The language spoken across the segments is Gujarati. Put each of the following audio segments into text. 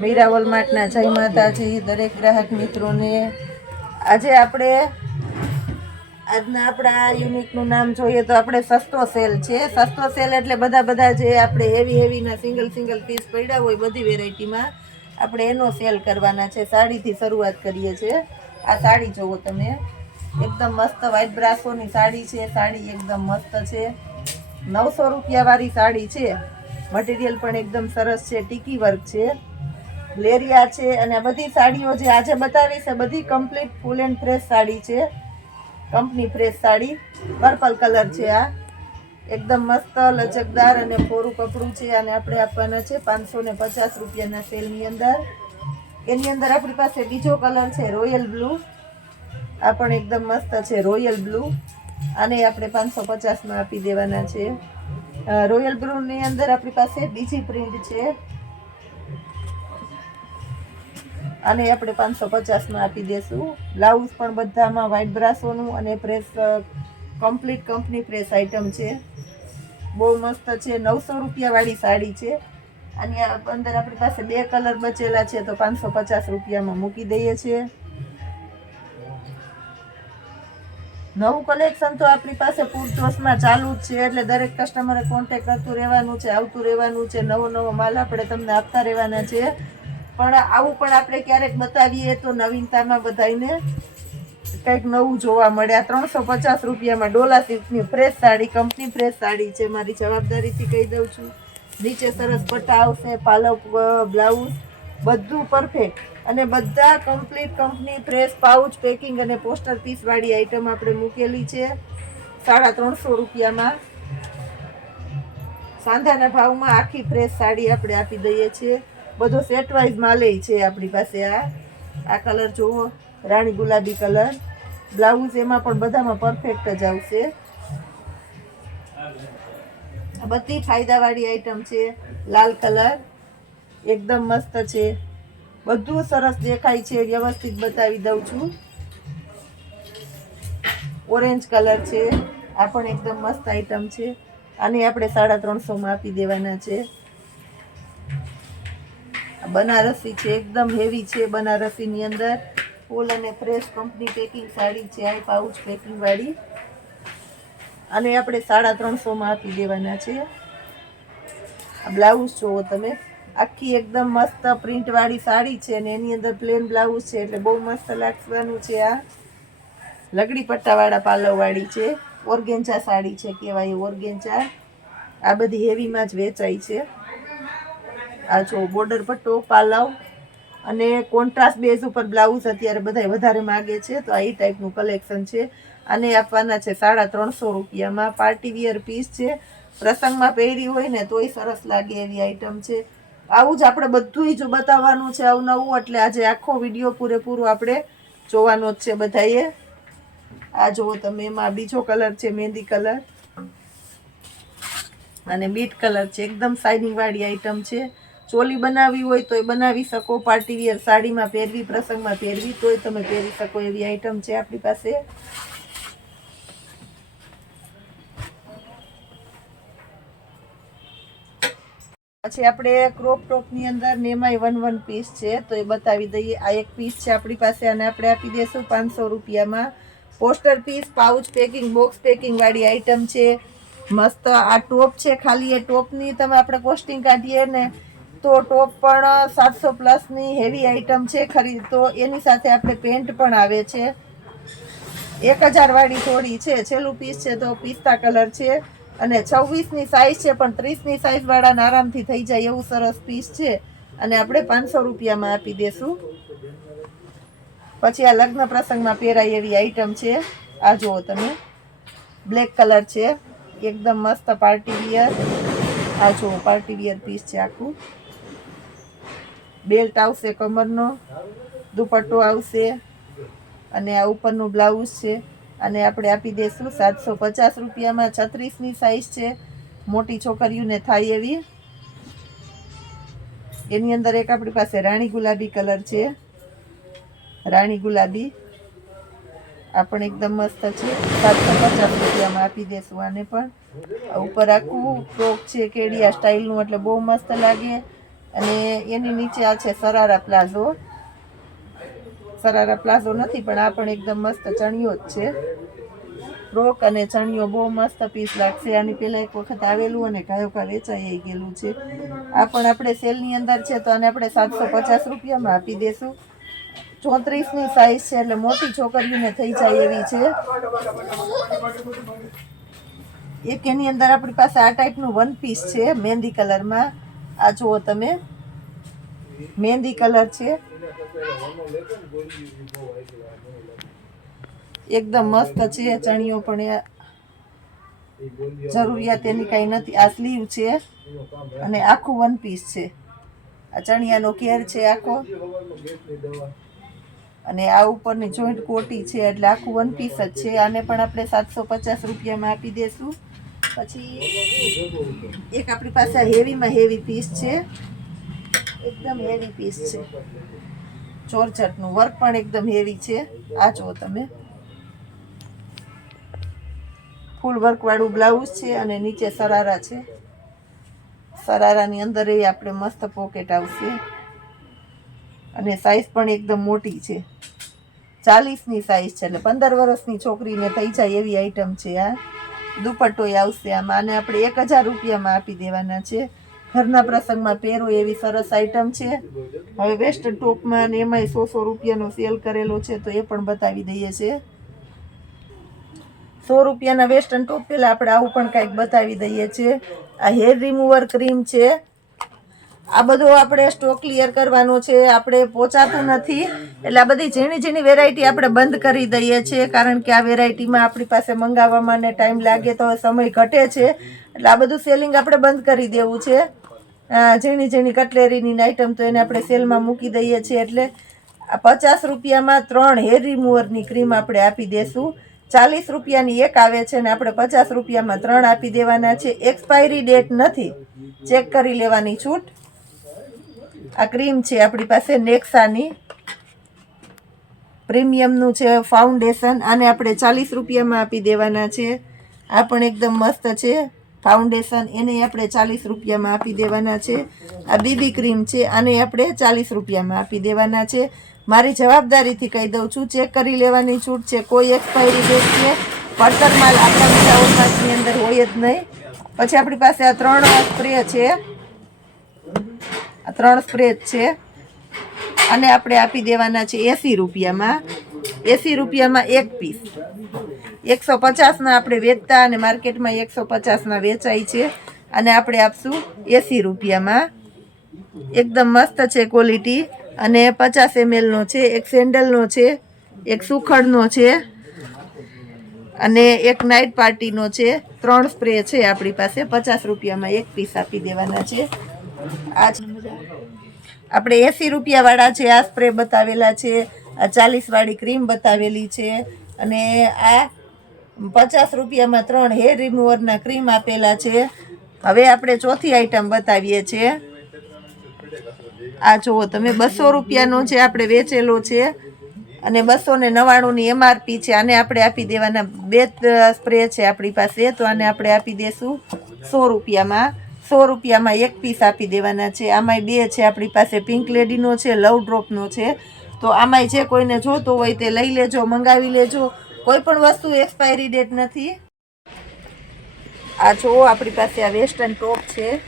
મીરા વોલમાર્ટના જય માતાજી દરેક ગ્રાહક મિત્રોને। આજે આપણે આજના આપણા યુનિટનું નામ જોઈએ તો આપણે સસ્તો સેલ છે। સસ્તો સેલ એટલે બધા જે આપણે હેવીના સિંગલ પીસ પડ્યા હોય બધી વેરાયટીમાં આપણે એનો સેલ કરવાના છે। સાડીથી શરૂઆત કરીએ છીએ। આ સાડી જોવો તમે, એકદમ મસ્ત વ્હાઈટ બ્રાસોની સાડી છે। સાડી એકદમ મસ્ત છે, 900 રૂપિયાવાળી સાડી છે। મટીરિયલ પણ એકદમ સરસ છે, ટીકી વર્ક છે, લેરિયા છે। અને આ બધી સાડીઓ જે આજે બતાવી છે બધી complete full and fresh sari છે, company fresh sari. Purple colour છે, આ એકદમ મસ્ત લચકદાર અને ફોરું કપડું છે। અને આપણે આપવાના છે 550 રૂપિયાના સેલની અંદર। એની અંદર આપણી પાસે બીજો કલર છે રોયલ બ્લુ, આ પણ એકદમ મસ્ત છે રોયલ બ્લુ, આને આપણે 550માં આપી દેવાના છે। રોયલ બ્લુ ની અંદર આપણી પાસે બીજી પ્રિન્ટ છે, આને આપણે 550માં આપી દેશું। બ્લાઉઝ પણ બધામાં વ્હાઈટ બ્રાસોનું અને press complete company press item છે, બહુ મસ્ત છે। 900 રૂપિયાવાળી સાડી છે। આની અંદર આપણી પાસે બે કલર બચેલા છે તો 550 રૂપિયામાં મૂકી દઈએ છીએ। નવું કલેક્શન તો આપણી પાસે પૂરજોશમાં ચાલુ જ છે, એટલે દરેક કસ્ટમરે કોન્ટેક્ટ કરતું રહેવાનું છે, આવતું રહેવાનું છે। નવો માલ આપણે તમને આપતા રહેવાના છે। પણ આવું પણ આપણે ક્યારેક બતાવીએ તો નવીનતામાં બધાને કંઈક નવું જોવા મળે। આ 350 રૂપિયામાં ડોલા સિલ્કની fresh sari, company fresh sari છે, મારી જવાબદારીથી કહી દઉં છું। નીચે સરસ પટ્ટા આવશે, પાલવ બ્લાઉઝ બધું પરફેક્ટ, અને બધા complete company fresh pouch packing અને પોસ્ટર પીસ વાળી આઈટમ આપણે મૂકેલી છે 350 રૂપિયામાં। સાંધાના ભાવમાં આખી ફ્રેશ સાડી આપણે આપી દઈએ છીએ। બધો સેટ વાઇઝ માલે છે આપણી પાસે। આ કલર જુઓ, રાણી ગુલાબી કલર, બ્લાઉઝ એમાં પણ બધામાં પરફેક્ટ જ આવશે। બધી ફાયદાવાળી આઈટમ છે। લાલ કલર એકદમ મસ્ત છે, બધું સરસ દેખાય છે, વ્યવસ્થિત બતાવી દઉં છું। ઓરેન્જ કલર છે, આ પણ એકદમ મસ્ત આઈટમ છે, આને આપણે 350માં આપી દેવાના છે। બનારસી છે, એકદમ હેવી છે, બનારસીની અંદર ફૂલ અને ફ્રેશ કંપની પેકિંગ સાડી છે, આ પાઉચ પેકિંગ વાળી, આને આપણે 350માં આપી દેવાના છે। આ બ્લાઉઝ જોવો તમે, આખી એકદમ મસ્ત પ્રિન્ટ વાળી સાડી છે અને એની અંદર પ્લેન બ્લાઉઝ છે, એટલે બહુ મસ્ત લાગવાનું છે। આ લગડી પટ્ટાવાળા પાલવ વાળી છે, ઓર્ગેન્જા સાડી છે, કહેવાય ઓર્ગેન્જા। આ બધી હેવીમાં જ વેચાય છે। આ જો બોર્ડર પટ્ટો, પાલવ અને કોન્ટ્રાસ્ટ બેઝ ઉપર બ્લાઉઝ અત્યારે બધા વધારે માગે છે, તો આ ટાઈપનું કલેક્શન છે। આને આપવાના છે 350 રૂપિયામાં। પાર્ટી વિયર પીસ છે, પ્રસંગમાં પહેરી હોય ને તોય સરસ લાગે એવી આઈટમ છે। આવું જ આપણે બધું જ બતાવવાનું છે અવનવું, એટલે આજે આખો વિડીયો પૂરેપૂરો આપણે જોવાનો જ છે બધાએ। આ જુઓ તમે, એમાં બીજો કલર છે મહેંદી કલર અને બીટ કલર છે, એકદમ શાઇનિંગ વાળી આઈટમ છે। ચોલી બનાવવી હોય તો બનાવી શકો, પાર્ટી વિયર સાડીમાં પહેરવી, પ્રસંગમાં પહેરવી તોય તમે પહેરી શકો એવી આઈટમ છે આપણી પાસે। પછી આપણે ક્રોપ ટોપની અંદર નેમાય 1 પીસ છે તો એ બતાવી દઈએ। આ એક પીસ છે આપણી પાસે, અને આપણે આપી દઈશું 500 રૂપિયામાં। Poster piece, pouch packing, box packing વાળી આઈટમ છે, મસ્ત। આ ટોપ છે, ખાલી એ ટોપની તમે આપણે કોસ્ટિંગ કાઢીએ ને તો ટોપ પણ 700 પ્લસની હેવી આઈટમ છે ખરીદ તો। એની સાથે આપણે પેન્ટ પણ આવે છે, 1000 વાળી થોડી છે। છેલ્લું પીસ છે તો પિસ્તા કલર છે, અને 26ની સાઈઝ છે, પણ 30ની સાઈઝ વાળાને આરામથી થઈ જાય એવું સરસ પીસ છે, અને આપણે 500 રૂપિયામાં આપી દેશું। પછી આ લગ્ન પ્રસંગમાં પહેરાય એવી આઈટમ છે, આ જુઓ તમે, બ્લેક કલર છે, એકદમ મસ્ત પાર્ટી વિયર। આ જુઓ પાર્ટી વિયર પીસ છે આખું, બેલ્ટ આવશે કમરનો, દુપટ્ટો આવશે, અને આ ઉપરનું બ્લાઉઝ છે, અને આપણે આપી દઈશું 750 રૂપિયામાં। 36ની સાઈઝ છે, મોટી છોકરીઓને થાય એવી। એની અંદર એક આપણી પાસે રાણી ગુલાબી કલર છે, રાણી ગુલાબી, આ પણ એકદમ મસ્ત છે, 750 રૂપિયામાં આપી દેશું આને પણ। ઉપર આખું ફ્રોક છે કેડિયા સ્ટાઇલનું, એટલે બહુ મસ્ત લાગે। અને એની નીચે આ છે સરારા પ્લાઝો. સરારા પ્લાઝો નથી પણ આ પણ એકદમ મસ્ત ચણિયો જ છે. ફ્રોક અને ચણિયો બહુ મસ્ત પીસ લાગશે. આની પહેલા એક વખત આવેલું અને ઘાયોઘા વેચાઈ ગયેલું છે. આ પણ આપણે સેલની અંદર છે તો આને આપણે 750 રૂપિયામાં આપી દેશું. 34ની સાઈઝ છે એટલે મોટી છોકરીઓને થઈ જાય એવી છે. એક એની અંદર આપણી પાસે આ ટાઈપનું વન પીસ છે મહેંદી કલરમાં. આ જુઓ તમે, મહેંદી કલર છે, એકદમ મસ્ત છે. ચણિયો પણ જરૂરિયાત એની કઈ નથી. આ સ્લીવ છે અને આખું વન પીસ છે. આ ચણિયાનો ઘેર છે આખો અને આ ઉપરની જોઈન્ટ કોટી છે એટલે આખું વન પીસ જ છે. આને પણ આપણે 750 રૂપિયામાં આપી દેશું. પછી એક આપણી પાસે હેવીમાં હેવી પીસ છે, એકદમ હેવી પીસ છે. ચોરચટનું વર્ક પણ એકદમ હેવી છે. આ જુઓ તમે, ફૂલ વર્ક વાળું બ્લાઉઝ છે અને નીચે સરારા છે. સરારાની અંદર એ આપણે મસ્ત પોકેટ આવશે અને સાઈઝ પણ એકદમ મોટી છે. 40ની સાઈઝ છે એટલે 15 વર્ષની છોકરીને થઈ જાય એવી આઈટમ છે. આ દુપટ્ટો આવશે આમાં અને આપણે 1000 રૂપિયામાં આપી દેવાના છે. ઘરના પ્રસંગમાં પહેરો એવી સરસ આઈટમ છે. હવે વેસ્ટર્ન ટોપમાં અને એમાંય 100 રૂપિયાનો સેલ કરેલો છે તો એ પણ બતાવી દઈએ છીએ. 100 રૂપિયાના વેસ્ટર્ન ટોપ પહેલા આપણે આવું પણ કંઈક બતાવી દઈએ છીએ. આ હેર રિમૂવર ક્રીમ છે. આ બધો આપણે સ્ટોક ક્લિયર કરવાનો છે. આપણે પહોંચાતું નથી એટલે આ બધી ઝીણી ઝીણી વેરાયટી આપણે બંધ કરી દઈએ છીએ કારણ કે આ વેરાયટીમાં આપણી પાસે મંગાવવામાં ને ટાઈમ લાગે તો સમય ઘટે છે એટલે આ બધું સેલિંગ આપણે બંધ કરી દેવું છે. ઝીણી ઝીણી કટલેરીની આઈટમ તો એને આપણે સેલમાં મૂકી દઈએ છીએ એટલે આ 50 રૂપિયામાં 3 હેર રિમૂવરની ક્રીમ આપણે આપી દેશું. 40 રૂપિયાની એક આવે છે ને આપણે 50 રૂપિયામાં 3 આપી દેવાના છે. એક્સપાયરી ડેટ નથી, ચેક કરી લેવાની છૂટ. આ ક્રીમ છે આપણી પાસે નેક્સાની, પ્રીમિયમનું છે ફાઉન્ડેશન. આને આપણે 40 રૂપિયામાં આપી દેવાના છે. આ પણ એકદમ મસ્ત છે ફાઉન્ડેશન, એને આપણે 40 રૂપિયામાં આપી દેવાના છે. આ બીબી ક્રીમ છે, આને આપણે 40 રૂપિયામાં આપી દેવાના છે. મારી જવાબદારીથી કહી દઉં છું, ચેક કરી લેવાની છૂટ છે. કોઈ એક્સપાયરી ડેટ છે પડતર માલ આપણા બધા ઓરમાસની અંદર હોય જ નહીં. પછી આપણી પાસે આ 3 સ્પ્રે છે. આ 3 સ્પ્રે છે. આને આપણે આપી દેવાના છે 80 રૂપિયામાં. 80 રૂપિયામાં એક પીસ. 150ના આપણે વેચતા અને માર્કેટમાં 150ના વેચાય છે. અને આપણે આપશું 80 રૂપિયામાં. એકદમ મસ્ત છે ક્વોલિટી અને 50 ml નો છે. એક સેન્ડલનો છે, એક સુખડનો છે અને એક નાઇટ પાર્ટીનો છે. 3 સ્પ્રે છે આપણી પાસે. 50 રૂપિયામાં એક પીસ આપી દેવાના છે. આ આપણે 80 રૂપિયાવાળા છે આ સ્પ્રે બતાવેલા છે. આ 40 વાળી ક્રીમ બતાવેલી છે અને આ 50 રૂપિયામાં 3 હેર રિમૂવરના ક્રીમ આપેલા છે. હવે આપણે ચોથી આઈટમ બતાવીએ છીએ. આ જુઓ તમે, 200 રૂપિયાનો છે આપણે વેચેલો છે અને 299ની MRP છે. આને આપણે આપી દેવાના 2 સ્પ્રે છે આપણી પાસે તો આને આપણે આપી દેશું 100 રૂપિયામાં. 100 રૂપિયામાં એક પીસ આપી દેવાના છે. આમાંય 2 છે આપણી પાસે, પિંક લેડીનો છે, લવ ડ્રોપનો છે. તો આમાંય જે કોઈને જોતો હોય તે લઈ લેજો, મંગાવી લેજો. કોઈ પણ વસ્તુ એક્સપાયરી ડેટ નથી. આ જુઓ આપણી પાસે આ વેસ્ટર્ન ટોપ છે.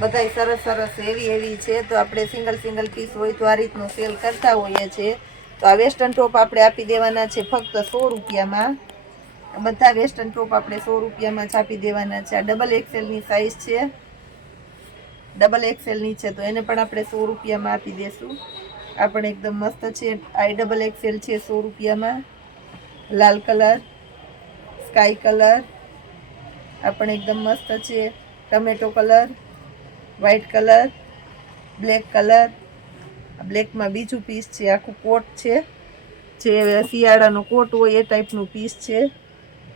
બધાય સરસ સરસ એવી છે. તો આપણે સિંગલ પીસ હોય તો આ રીતનું સેલ કરતા હોઈએ છીએ. તો આ વેસ્ટર્ન ટોપ આપણે આપી દેવાના છે ફક્ત 100 રૂપિયામાં. બધા વેસ્ટર્ન ટોપ આપણે 100 રૂપિયામાં જ આપી દેવાના છે. આ ડબલ એક્સેલની સાઈઝ છે, ડબલ એક્સેલની છે તો એને પણ આપણે 100 રૂપિયામાં આપી દેશું. આ પણ એકદમ મસ્ત છે. આ ડબલ એક્સેલ છે 100 રૂપિયામાં. લાલ કલર, સ્કાય કલર, આ પણ એકદમ મસ્ત છે. Tomato colour, white colour, black colour. બ્લેકમાં બીજું પીસ છે. આખું કોટ છે, જે શિયાળાનો કોટ હોય એ ટાઈપનું પીસ છે.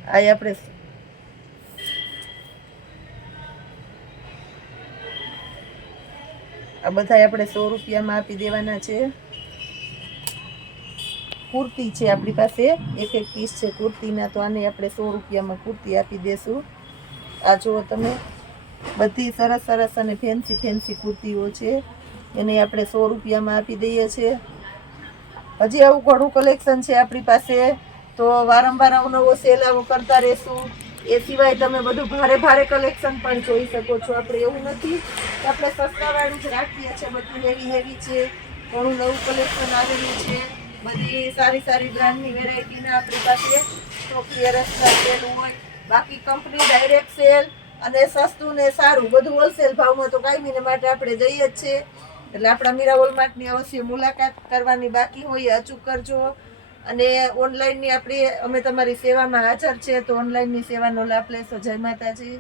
આ આપણે આ બધા આપણે 100 રૂપિયામાં આપી દેવાના છે. કુર્તી છે આપણી પાસે, એક પીસ છે કુર્તીના તો આને આપણે 100 રૂપિયામાં કુર્તી આપી દેશું. આ જુઓ તમે, બધી સરસ સરસ અને ફેન્સી ફેન્સી કુર્તીઓ છે, એને આપણે 100 રૂપિયામાં આપી દઈએ છીએ. હજી આવું ઘણું કલેક્શન છે આપણી પાસે, તો વારંવાર અવનવો સેલ આવો કરતા રહેશું. એ સિવાય તમે બધું ભારે ભારે કલેક્શન પણ જોઈ શકો છો. આપણે એવું નથી કે આપણે સસ્તાવાળું જ રાખીએ છીએ, બધું હેવી હેવી છે, ઘણું નવું કલેક્શન આવેલું છે. બધી સારી સારી બ્રાન્ડની વેરાયટીના આપણી પાસે સ્ટોક ક્લિયરન્સના સેલ હોય. બાકી કંપની ડાયરેક્ટ સેલ અને સસ્તું ને સારું બધું હોલસેલ ભાવમાં તો કાયમીને માટે આપણે દઈએ જ છે. એટલે આપણા મીરા વોલમાર્ટની અવશ્ય મુલાકાત કરવાની બાકી હોય અચૂક કરજો. અને ઓનલાઈનની અમે તમારી સેવામાં હાજર છે, તો ઓનલાઈનની સેવાનો લાભ લેશો. જય માતાજી.